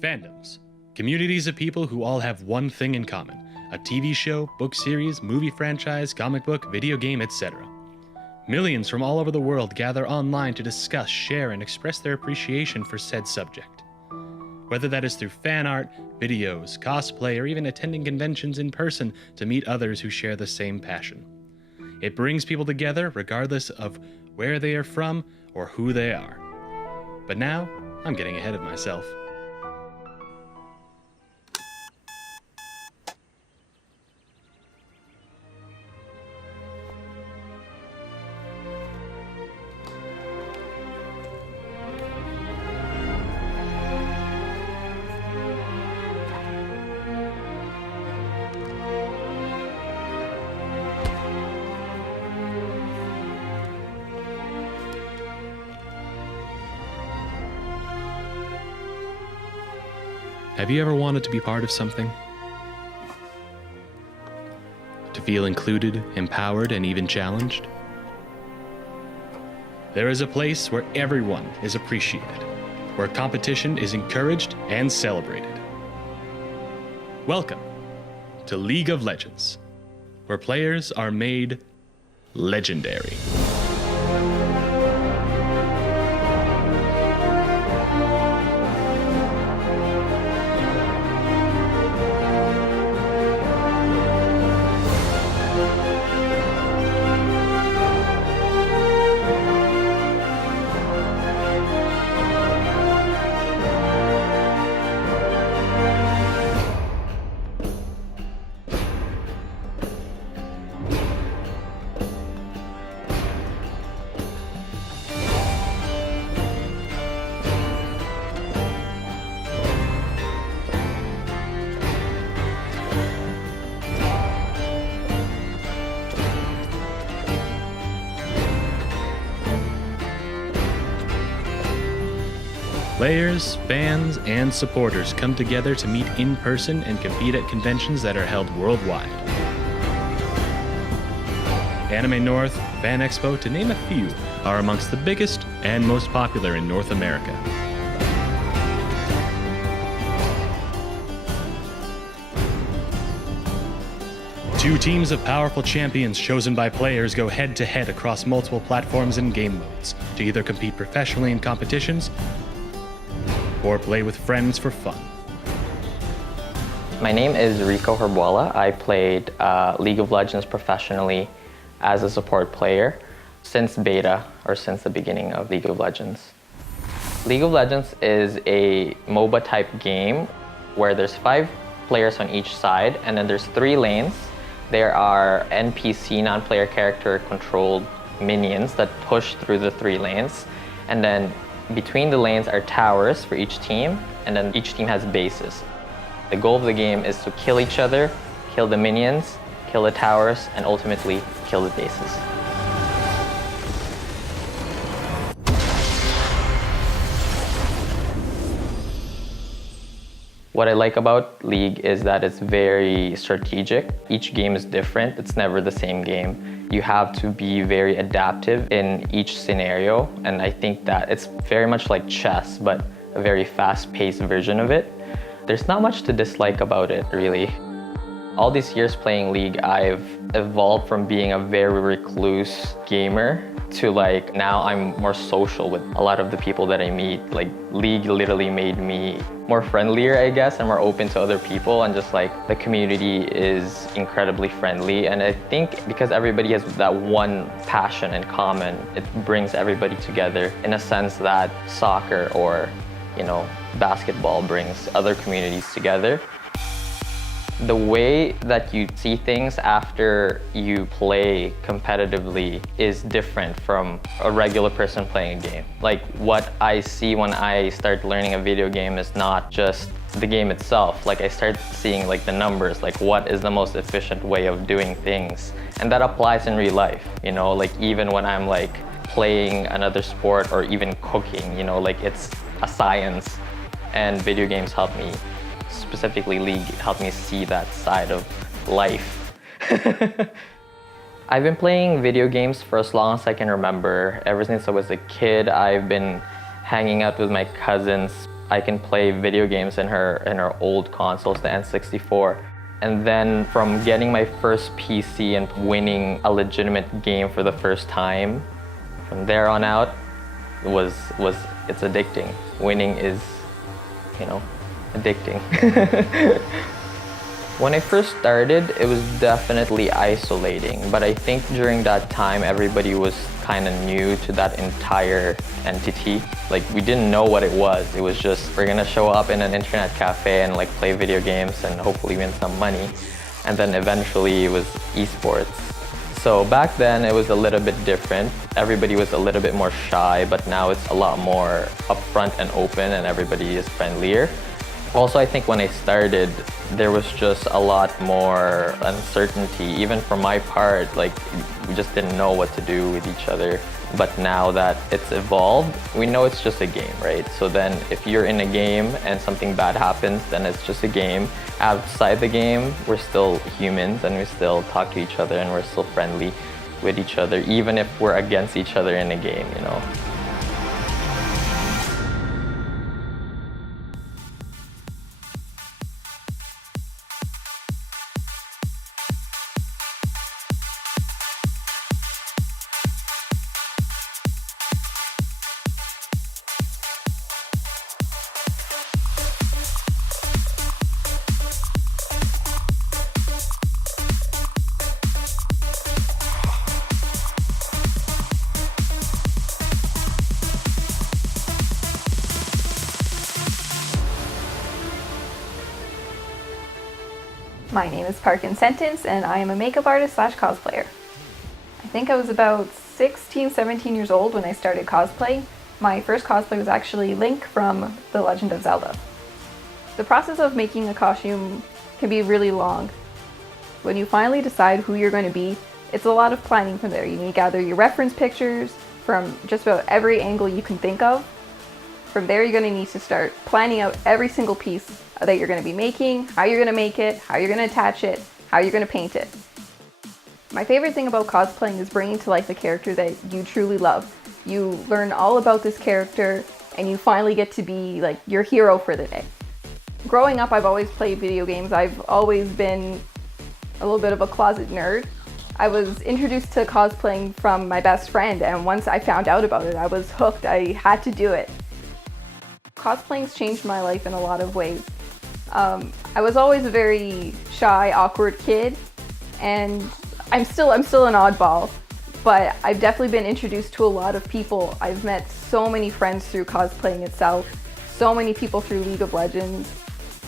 Fandoms. Communities of people who all have one thing in common. A TV show, book series, movie franchise, comic book, video game, etc. Millions from all over the world gather online to discuss, share, and express their appreciation for said subject. Whether that is through fan art, videos, cosplay, or even attending conventions in person to meet others who share the same passion. It brings people together regardless of where they are from or who they are. But now, I'm getting ahead of myself. Have you ever wanted to be part of something? To feel included, empowered, and even challenged? There is a place where everyone is appreciated, where competition is encouraged and celebrated. Welcome to League of Legends, where players are made legendary. Players, fans, and supporters come together to meet in person and compete at conventions that are held worldwide. Anime North, Fan Expo, to name a few, are amongst the biggest and most popular in North America. Two teams of powerful champions chosen by players go head-to-head across multiple platforms and game modes to either compete professionally in competitions or play with friends for fun. My name is Rico Herbuela. I played League of Legends professionally as a support player since beta, or since the beginning of League of Legends. League of Legends is a MOBA type game where there's 5 players on each side, and then there's 3 lanes. There are NPC, non-player character controlled minions that push through the 3 lanes, and then between the lanes are towers for each team, and then each team has bases. The goal of the game is to kill each other, kill the minions, kill the towers, and ultimately kill the bases. What I like about League is that it's very strategic. Each game is different, it's never the same game. You have to be very adaptive in each scenario, and I think that it's very much like chess, but a very fast-paced version of it. There's not much to dislike about it, really. All these years playing League, I've evolved from being a very recluse gamer to now I'm more social with a lot of the people that I meet. League literally made me more friendlier, I guess, and more open to other people, and just the community is incredibly friendly. And I think because everybody has that one passion in common, it brings everybody together in a sense that soccer or, basketball brings other communities together. The way that you see things after you play competitively is different from a regular person playing a game. What I see when I start learning a video game is not just the game itself. I start seeing the numbers, what is the most efficient way of doing things. And that applies in real life, even when I'm playing another sport or even cooking, it's a science, and video games help me. Specifically, League helped me see that side of life. I've been playing video games for as long as I can remember. Ever since I was a kid, I've been hanging out with my cousins, I can play video games in her old consoles, the N64. And then from getting my first PC and winning a legitimate game for the first time, from there on out, it's addicting. Winning is, addicting. When I first started, it was definitely isolating, but I think during that time, everybody was kind of new to that entire entity. Like, we didn't know what it was. It was just, we're gonna show up in an internet cafe and like play video games and hopefully win some money. And then eventually it was esports. So back then it was a little bit different. Everybody was a little bit more shy, but now it's a lot more upfront and open and everybody is friendlier. Also, I think when I started, there was just a lot more uncertainty. Even for my part, like, we just didn't know what to do with each other. But now that it's evolved, we know it's just a game, right? So then if you're in a game and something bad happens, then it's just a game. Outside the game, we're still humans and we still talk to each other and we're still friendly with each other, even if we're against each other in a game, My name is Parkin Sentence, and I am a makeup artist / cosplayer. I think I was about 16, 17 years old when I started cosplay. My first cosplay was actually Link from The Legend of Zelda. The process of making a costume can be really long. When you finally decide who you're going to be, it's a lot of planning from there. You need to gather your reference pictures from just about every angle you can think of. From there, you're going to need to start planning out every single piece that you're going to be making, how you're going to make it, how you're going to attach it, how you're going to paint it. My favorite thing about cosplaying is bringing to life a character that you truly love. You learn all about this character and you finally get to be like your hero for the day. Growing up, I've always played video games. I've always been a little bit of a closet nerd. I was introduced to cosplaying from my best friend, and once I found out about it, I was hooked. I had to do it. Cosplaying's changed my life in a lot of ways. I was always a very shy, awkward kid, and I'm still an oddball, but I've definitely been introduced to a lot of people. I've met so many friends through cosplaying itself, so many people through League of Legends.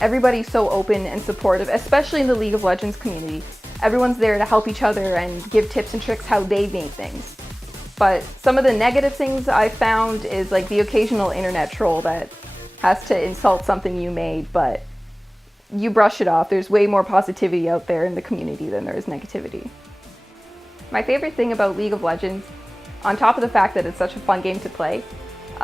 Everybody's so open and supportive, especially in the League of Legends community. Everyone's there to help each other and give tips and tricks how they make things. But some of the negative things I've found is like the occasional internet troll that has to insult something you made, but you brush it off. There's way more positivity out there in the community than there is negativity. My favorite thing about League of Legends, on top of the fact that it's such a fun game to play,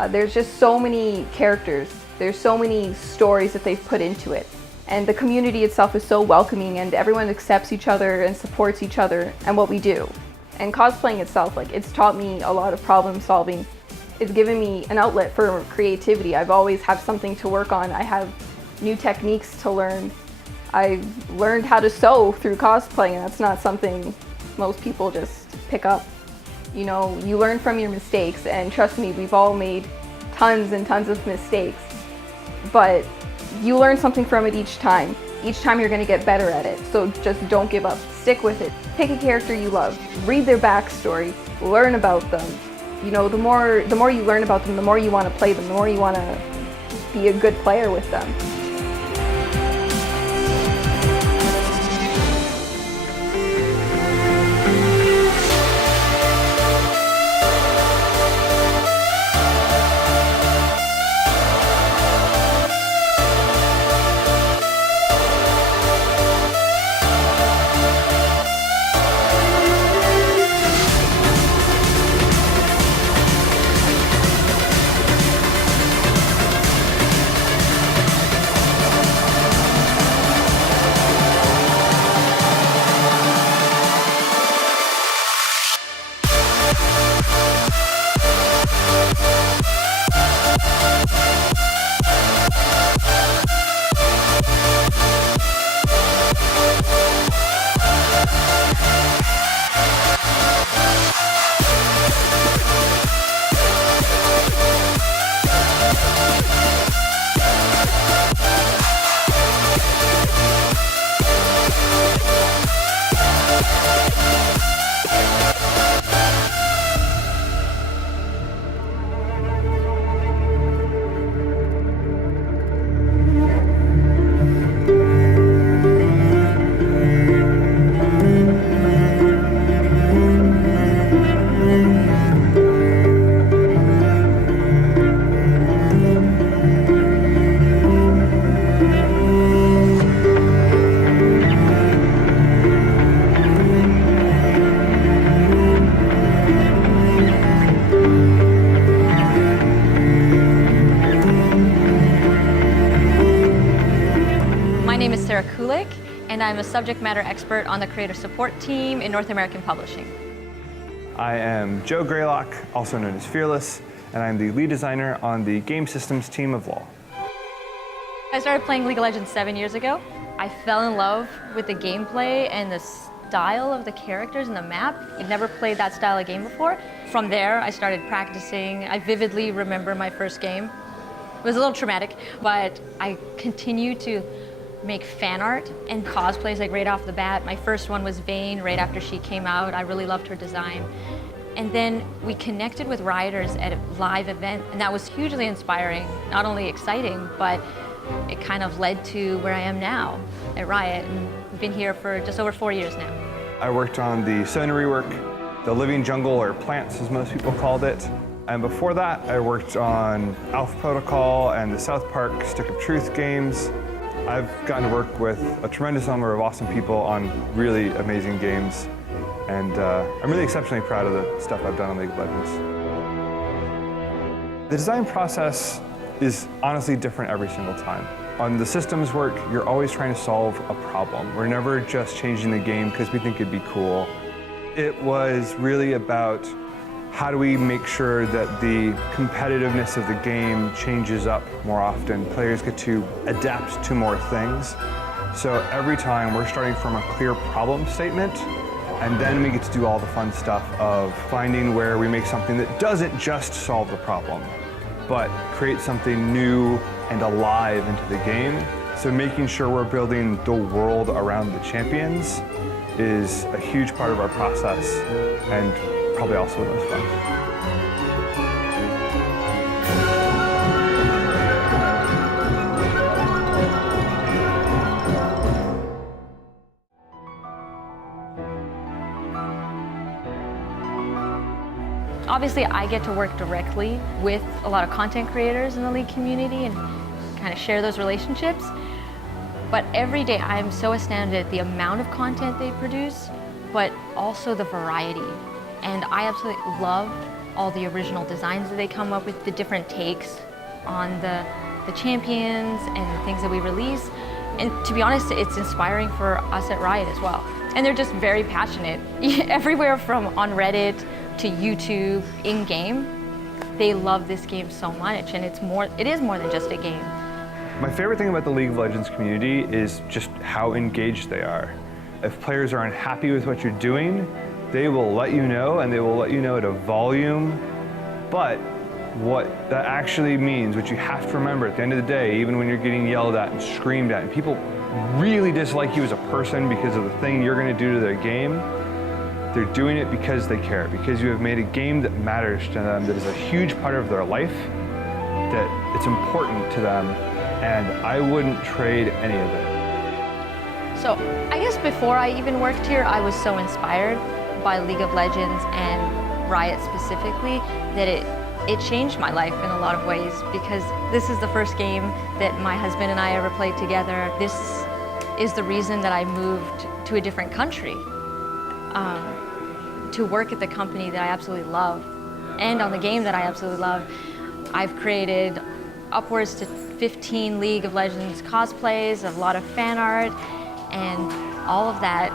there's just so many characters. There's so many stories that they've put into it. And the community itself is so welcoming and everyone accepts each other and supports each other and what we do. And cosplaying itself, like, it's taught me a lot of problem solving. It's given me an outlet for creativity. I've always had something to work on. I have new techniques to learn. I've learned how to sew through cosplaying, and that's not something most people just pick up. You know, you learn from your mistakes, and trust me, we've all made tons and tons of mistakes. But you learn something from it each time. Each time you're gonna get better at it, so just don't give up. Stick with it. Pick a character you love. Read their backstory. Learn about them. You know, the more you learn about them, the more you want to play them, the more you want to be a good player with them. And I'm a subject matter expert on the creator support team in North American Publishing. I am Joe Greylock, also known as Fearless, and I'm the lead designer on the game systems team of LoL. I started playing League of Legends 7 years ago. I fell in love with the gameplay and the style of the characters and the map. I'd never played that style of game before. From there, I started practicing. I vividly remember my first game. It was a little traumatic, but I continued to make fan art and cosplays like right off the bat. My first one was Vayne right after she came out. I really loved her design. And then we connected with rioters at a live event, and that was hugely inspiring, not only exciting, but it kind of led to where I am now at Riot, and I've been here for just over 4 years now. I worked on the Sona rework, the Living Jungle, or Plants as most people called it. And before that, I worked on Alpha Protocol and the South Park Stick of Truth games. I've gotten to work with a tremendous number of awesome people on really amazing games, and I'm really exceptionally proud of the stuff I've done on League of Legends. The design process is honestly different every single time. On the systems work, you're always trying to solve a problem. We're never just changing the game because we think it'd be cool. It was really about how do we make sure that the competitiveness of the game changes up more often? Players get to adapt to more things. So every time we're starting from a clear problem statement, and then we get to do all the fun stuff of finding where we make something that doesn't just solve the problem, but create something new and alive into the game. So making sure we're building the world around the champions is a huge part of our process, and probably also the most fun. Obviously, I get to work directly with a lot of content creators in the League community and kind of share those relationships. But every day I'm so astounded at the amount of content they produce, but also the variety. And I absolutely love all the original designs that they come up with, the different takes on the champions and the things that we release. And to be honest, it's inspiring for us at Riot as well. And they're just very passionate. Everywhere from on Reddit to YouTube, in-game, they love this game so much, and it is more than just a game. My favorite thing about the League of Legends community is just how engaged they are. If players are unhappy with what you're doing, they will let you know, and they will let you know at a volume. But what that actually means, what you have to remember at the end of the day, even when you're getting yelled at and screamed at, and people really dislike you as a person because of the thing you're going to do to their game, they're doing it because they care, because you have made a game that matters to them, that is a huge part of their life, that it's important to them, and I wouldn't trade any of it. So I guess before I even worked here, I was so inspired by League of Legends and Riot specifically that it changed my life in a lot of ways, because this is the first game that my husband and I ever played together. This is the reason that I moved to a different country to work at the company that I absolutely love and on the game that I absolutely love. I've created upwards to 15 League of Legends cosplays, a lot of fan art, and all of that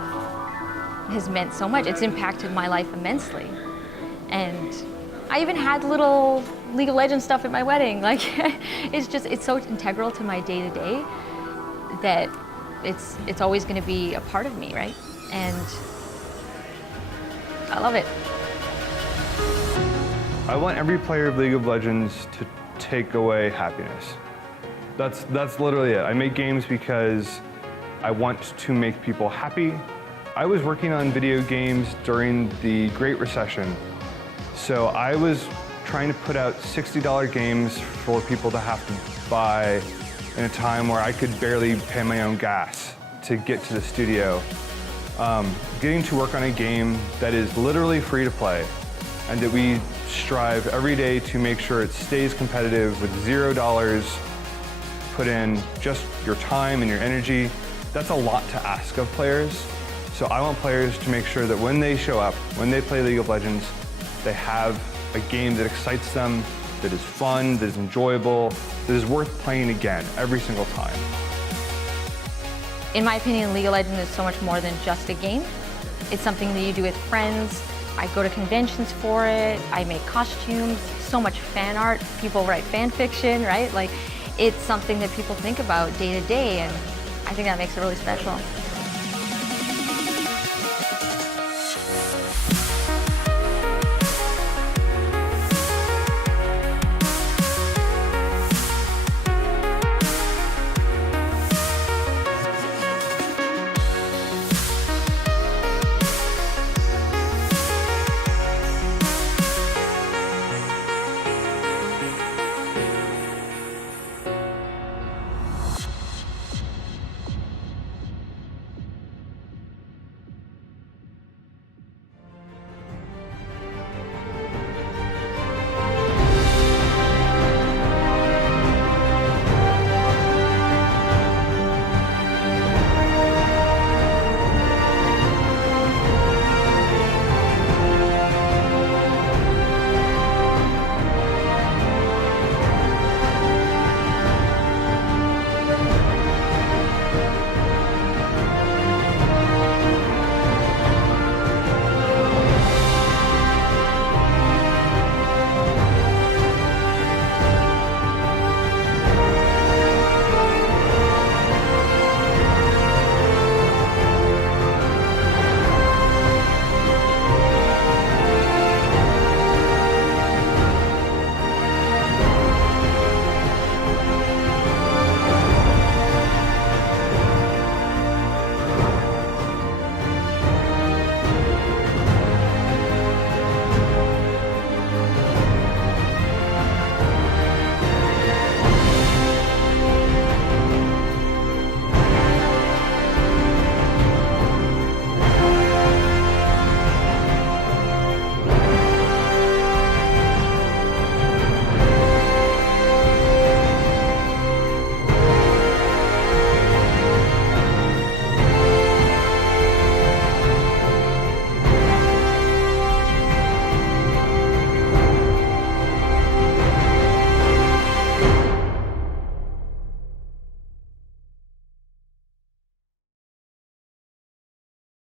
has meant so much. It's impacted my life immensely. And I even had little League of Legends stuff at my wedding. Like, it's so integral to my day-to-day that it's always gonna be a part of me, right? And I love it. I want every player of League of Legends to take away happiness. That's literally it. I make games because I want to make people happy. I was working on video games during the Great Recession. So I was trying to put out $60 games for people to have to buy in a time where I could barely pay my own gas to get to the studio. Getting to work on a game that is literally free to play and that we strive every day to make sure it stays competitive with $0 put in, just your time and your energy, that's a lot to ask of players. So I want players to make sure that when they show up, when they play League of Legends, they have a game that excites them, that is fun, that is enjoyable, that is worth playing again every single time. In my opinion, League of Legends is so much more than just a game. It's something that you do with friends. I go to conventions for it. I make costumes, so much fan art. People write fan fiction, right? Like, it's something that people think about day to day, and I think that makes it really special.